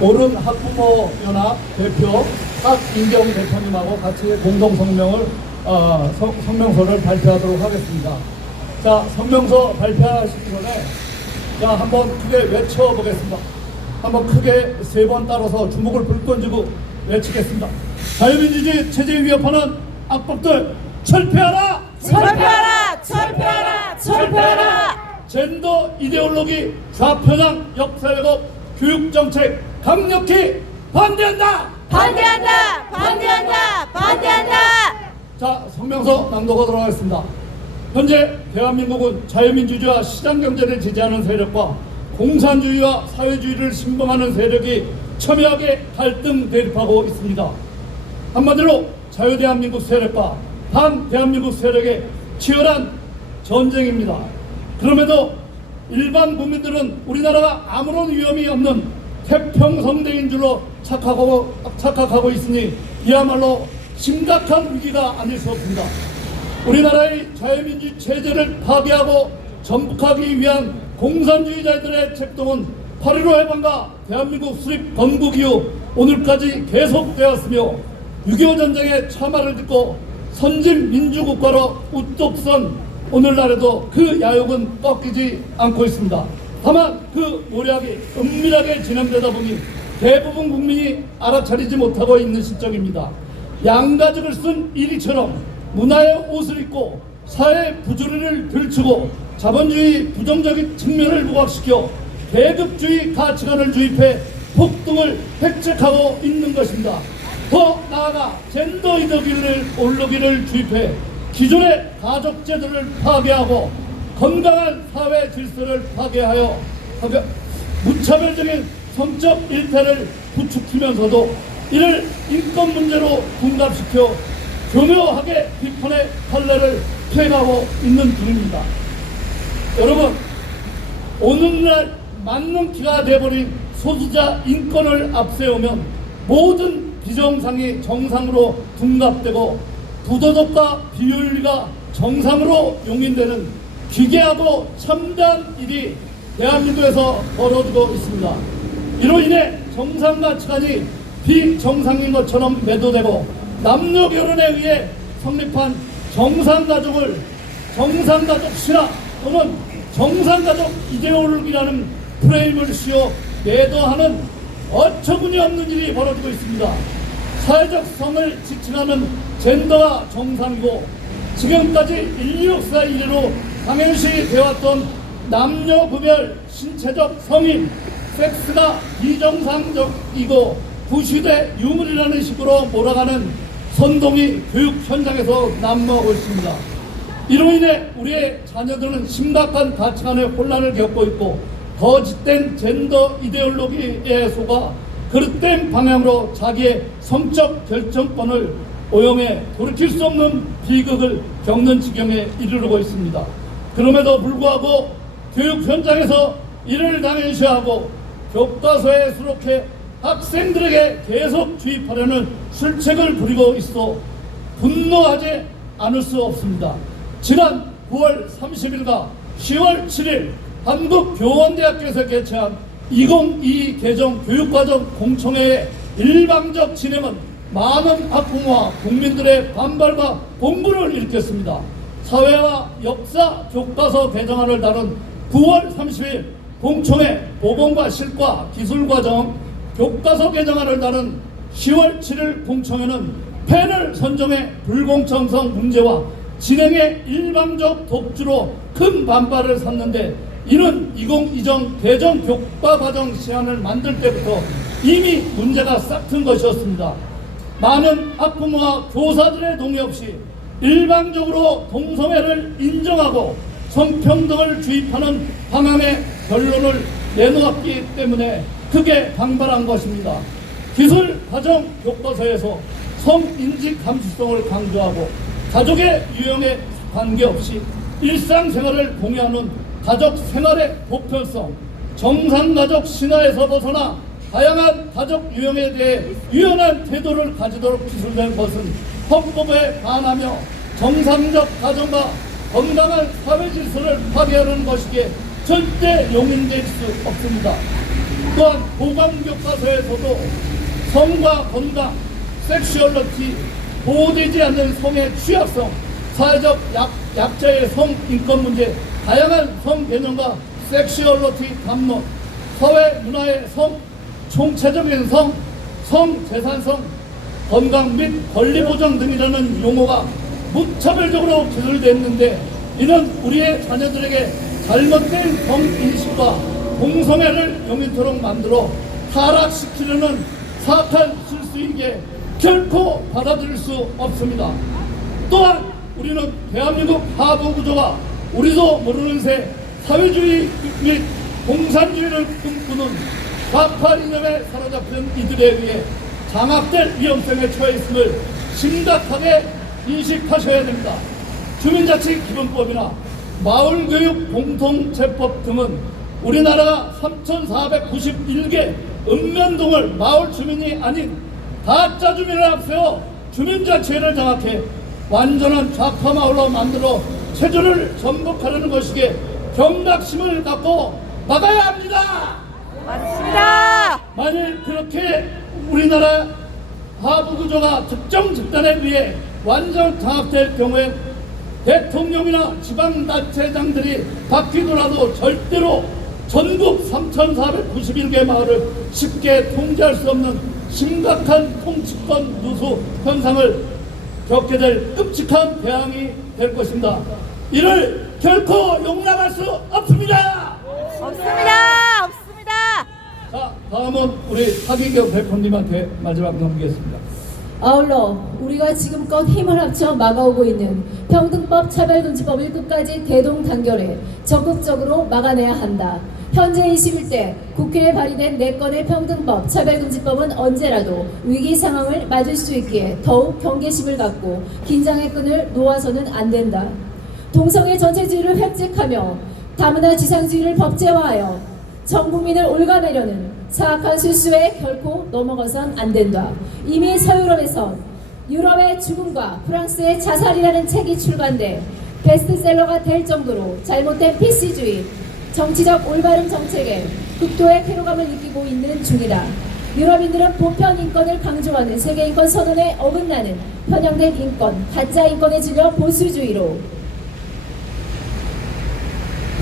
오른 학부모 연합 대표 박인경 대표님하고 같이 공동 성명서를 발표하도록 하겠습니다. 자, 성명서 발표하시기 전에 자, 한번 크게 외쳐보겠습니다. 한번 크게 3번 따라서 주먹을 불 던지고 외치겠습니다. 자유민주주의 체제에 위협하는 악법들 철폐하라! 철폐하라! 철폐하라! 철폐하라! 젠더 이데올로기 좌편향 역사 왜곡 교육정책 강력히 반대한다! 반대한다! 반대한다! 반대한다! 자, 성명서 낭독하도록 하겠습니다. 현재 대한민국은 자유민주주의와 시장경제를 지지하는 세력과 공산주의와 사회주의를 신봉하는 세력이 첨예하게 갈등 대립하고 있습니다. 한마디로 자유대한민국 세력과 반대한민국 세력의 치열한 전쟁입니다. 그럼에도 일반 국민들은 우리나라가 아무런 위험이 없는 태평성대인 줄로 착각하고 있으니 이야말로 심각한 위기가 아닐 수 없습니다. 우리나라의 자유민주 체제를 파괴하고 전복하기 위한 공산주의자들의 책동은 8.15 해방과 대한민국 수립 건국 이후 오늘까지 계속되었으며 6.25 전쟁의 참화를 듣고 선진 민주국가로 우뚝 선 오늘날에도 그 야욕은 꺾이지 않고 있습니다. 다만 그 모략이 은밀하게 진행되다 보니 대부분 국민이 알아차리지 못하고 있는 실정입니다. 양가죽을 쓴 이리처럼 문화의 옷을 입고 사회 부조리를 들추고 자본주의 부정적인 측면을 부각시켜 계급주의 가치관을 주입해 폭등을 획책하고 있는 것입니다. 더 나아가 젠더 이데올로기를 주입해 기존의 가족제도를 파괴하고 건강한 사회 질서를 파괴하여 무차별적인 성적 일태를 부추기면서도 이를 인권 문제로 둔갑시켜 교묘하게 비판의 칼날을 피해가고 있는 중입니다. 여러분, 오늘날 만능기가 돼버린 소수자 인권을 앞세우면 모든 비정상이 정상으로 둔갑되고 부도덕과 비윤리가 정상으로 용인되는 기괴하고 참담한 일이 대한민국에서 벌어지고 있습니다. 이로 인해 정상 가치관이 비정상인 것처럼 매도되고 남녀 결혼에 의해 성립한 정상가족을 정상가족 신화 또는 정상가족 이데올로기라는 프레임을 씌워 매도하는 어처구니 없는 일이 벌어지고 있습니다. 사회적 성을 지칭하는 젠더가 정상이고 지금까지 인류 역사 이래로 당연시 되었던 남녀 구별 신체적 성인 섹스가 비정상적이고 부시대 유물이라는 식으로 몰아가는 선동이 교육 현장에서 난무하고 있습니다. 이로 인해 우리의 자녀들은 심각한 가치관의 혼란을 겪고 있고 거짓된 젠더 이데올로기에 속아 그릇된 방향으로 자기의 성적 결정권을 오용해 돌이킬 수 없는 비극을 겪는 지경에 이르르고 있습니다. 그럼에도 불구하고 교육 현장에서 이를 당연시하고 교과서에 수록해 학생들에게 계속 주입하려는 술책을 부리고 있어 분노하지 않을 수 없습니다. 지난 9월 30일과 10월 7일 한국교원대학교에서 개최한 2022 개정 교육과정 공청회의 일방적 진행은 많은 학부모와 국민들의 반발과 공분을 일으켰습니다. 사회와 역사 교과서 개정안을 다룬 9월 30일 공청회 보건과 실과 기술과정 교과서 개정안을 다룬 10월 7일 공청회는 패널 선정의 불공정성 문제와 진행의 일방적 독주로 큰 반발을 샀는데 이는 2020 개정 교과과정 시안을 만들 때부터 이미 문제가 싹튼 것이었습니다. 많은 학부모와 교사들의 동의 없이 일방적으로 동성애를 인정하고 성평등을 주입하는 방향의 결론을 내놓았기 때문에 크게 반발한 것입니다. 기술 과정 교과서에서 성인지 감수성을 강조하고 가족의 유형에 관계없이 일상생활을 공유하는 가족 생활의 보편성, 정상가족 신화에서 벗어나 다양한 가족 유형에 대해 유연한 태도를 가지도록 기술된 것은 헌법에 반하며 정상적 가정과 건강한 사회 질서를 파괴하는 것이기에 절대 용인될 수 없습니다. 또한 보강교과서에서도 성과 건강, 섹슈얼리티, 보호되지 않는 성의 취약성, 사회적 약자의 성 인권 문제, 다양한 성 개념과 섹슈얼리티 담론, 사회 문화의 성, 총체적인 성, 성재산성, 건강 및 권리 보장 등이라는 용어가 무차별적으로 기술됐는데, 이는 우리의 자녀들에게 잘못된 성인식과 동성애를 용인토록 만들어 타락시키려는 사악한 실수이기에 결코 받아들일 수 없습니다. 또한 우리는 대한민국 하부 구조가 우리도 모르는 새 사회주의 및 공산주의를 꿈꾸는 좌파 이념에 사로잡힌 이들에 의해 장악될 위험성에 처해 있음을 심각하게 인식하셔야 됩니다. 주민자치기본법이나 마을교육 공통체법 등은 우리나라가 3,491개 읍면동을 마을 주민이 아닌 가짜 주민을 앞세워 주민자치회를 장악해 완전한 좌파 마을로 만들어 체조를 전복하려는 것이기에 경각심을 갖고 막아야 합니다. 맞습니다. 만일 그렇게 우리나라 하부 구조가 특정 집단에 의해 완전 장악될 경우에 대통령이나 지방단체장들이 바뀌더라도 절대로 전국 3,491개 마을을 쉽게 통제할 수 없는 심각한 통치권 누수 현상을 겪게 될 끔찍한 대항이 될 것입니다. 이를 결코 용납할 수 없습니다. 없습니다. 없습니다. 자, 다음은 우리 하기경 대표님한테 마지막 넘기겠습니다. 아울러 우리가 지금껏 힘을 합쳐 막아오고 있는 평등법 차별금지법을 끝까지 대동단결해 적극적으로 막아내야 한다. 현재 21대 국회에 발의된 4건의 평등법 차별금지법은 언제라도 위기 상황을 맞을 수 있기에 더욱 경계심을 갖고 긴장의 끈을 놓아서는 안 된다. 동성애 전체주의를 획책하며 다문화 지상주의를 법제화하여 전 국민을 올가매려는 사악한 실수에 결코 넘어가선 안 된다. 이미 서유럽에선 유럽의 죽음과 프랑스의 자살이라는 책이 출간돼 베스트셀러가 될 정도로 잘못된 PC주의, 정치적 올바른 정책에 극도의 쾌로감을 느끼고 있는 중이다. 유럽인들은 보편 인권을 강조하는 세계인권 선언에 어긋나는 편향된 인권, 가짜 인권에 질려 보수주의로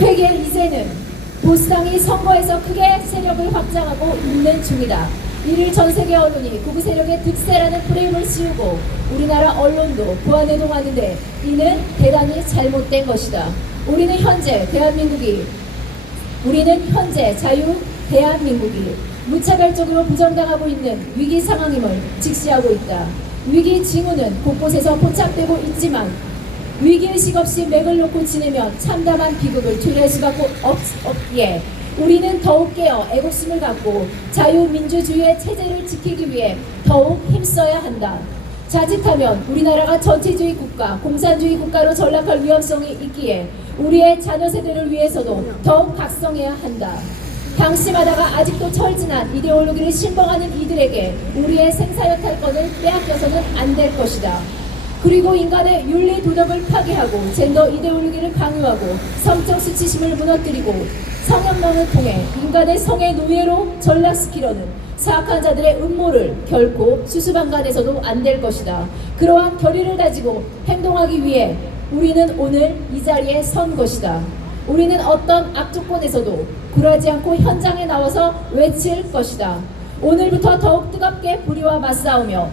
회계 이제는 보수당이 선거에서 크게 세력을 확장하고 있는 중이다. 이를 전 세계 언론이 극우 세력의 득세라는 프레임을 씌우고 우리나라 언론도 보완해동하는데 이는 대단히 잘못된 것이다. 우리는 현재 자유 대한민국이 무차별적으로 부정당하고 있는 위기 상황임을 직시하고 있다. 위기 징후는 곳곳에서 포착되고 있지만 위기의식 없이 맥을 놓고 지내면 참담한 비극을 초래할 수밖에 없기에 우리는 더욱 깨어 애국심을 갖고 자유민주주의의 체제를 지키기 위해 더욱 힘써야 한다. 자칫하면 우리나라가 전체주의 국가, 공산주의 국가로 전락할 위험성이 있기에 우리의 자녀 세대를 위해서도 더욱 각성해야 한다. 방심하다가 아직도 철진한 이데올로기를 신봉하는 이들에게 우리의 생사여탈권을 빼앗겨서는 안 될 것이다. 그리고 인간의 윤리 도덕을 파괴하고 젠더 이데올로기를 강요하고 성적 수치심을 무너뜨리고 성현망을 통해 인간의 성의 노예로 전락시키려는 사악한 자들의 음모를 결코 수수방관해서도 안 될 것이다. 그러한 결의를 가지고 행동하기 위해 우리는 오늘 이 자리에 선 것이다. 우리는 어떤 악조건에서도 굴하지 않고 현장에 나와서 외칠 것이다. 오늘부터 더욱 뜨겁게 불의와 맞싸우며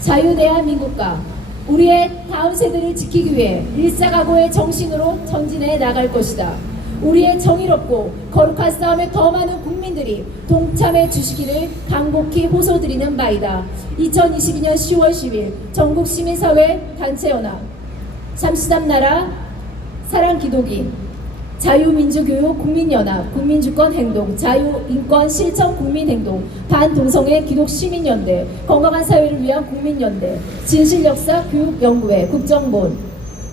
자유대한민국과 우리의 다음 세대를 지키기 위해 일사각오의 정신으로 전진해 나갈 것이다. 우리의 정의롭고 거룩한 싸움에 더 많은 국민들이 동참해 주시기를 간곡히 호소드리는 바이다. 2022년 10월 10일 전국시민사회 단체연합, 잠시삼나라, 사랑기독인, 자유민주교육 국민연합, 국민주권행동, 자유인권실천 국민행동, 반동성애 기독시민연대, 건강한 사회를 위한 국민연대, 진실역사 교육연구회, 국정본,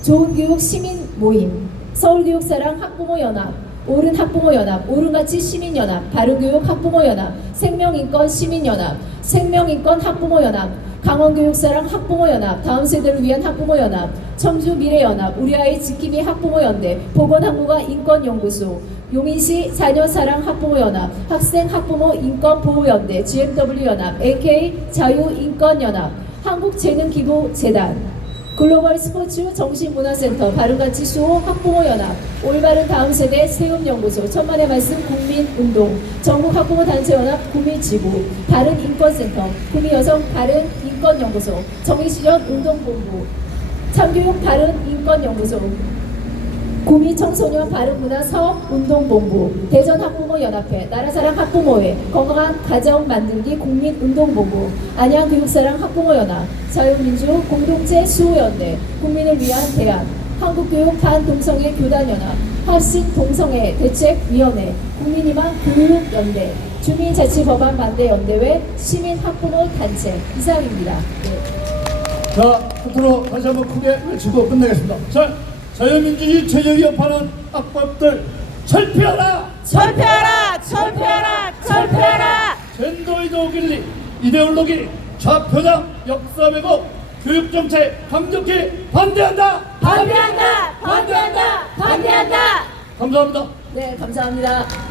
좋은교육 시민모임, 서울교육사랑 학부모연합, 옳은학부모연합, 옳은가치 시민연합, 바른교육 학부모연합, 생명인권 시민연합, 생명인권 학부모연합, 강원교육사랑 학부모연합, 다음 세대를 위한 학부모연합, 청주미래연합, 우리 아이 지킴이 학부모연대, 보건학무가 인권연구소, 용인시 자녀사랑 학부모연합, 학생학부모 인권보호연대, GMW연합, AK 자유인권연합, 한국재능기부재단, 글로벌 스포츠 정신문화센터, 바른가치 수호 학부모연합, 올바른 다음세대 세움연구소, 천만의 말씀 국민운동, 전국학부모단체연합 구미지구, 바른인권센터, 구미여성 바른인권연구소, 정의실현 운동본부, 참교육 바른인권연구소, 구미청소년 바른문화사업운동본부, 대전학부모연합회, 나라사랑 학부모회, 건강한 가정 만들기 국민운동본부, 안양교육사랑 학부모연합, 자유민주 공동체 수호연대, 국민을 위한 대안, 한국교육 반동성애 교단연합, 합신동성애 대책위원회, 국민희망 교육연대, 주민자치법안 반대연대회, 시민학부모단체 이상입니다. 네. 자, 끝으로 다시 한번 크게 외치고 끝내겠습니다. 자, 자유민주주의 최저위협하는 악법들 철폐하라! 철폐하라! 철폐하라! 철폐하라! 젠더 이데올리, 이데올로기, 좌표장, 역사 왜곡, 교육정책 강력히 반대한다! 반대한다! 반대한다! 반대한다! 감사합니다. 네, 감사합니다.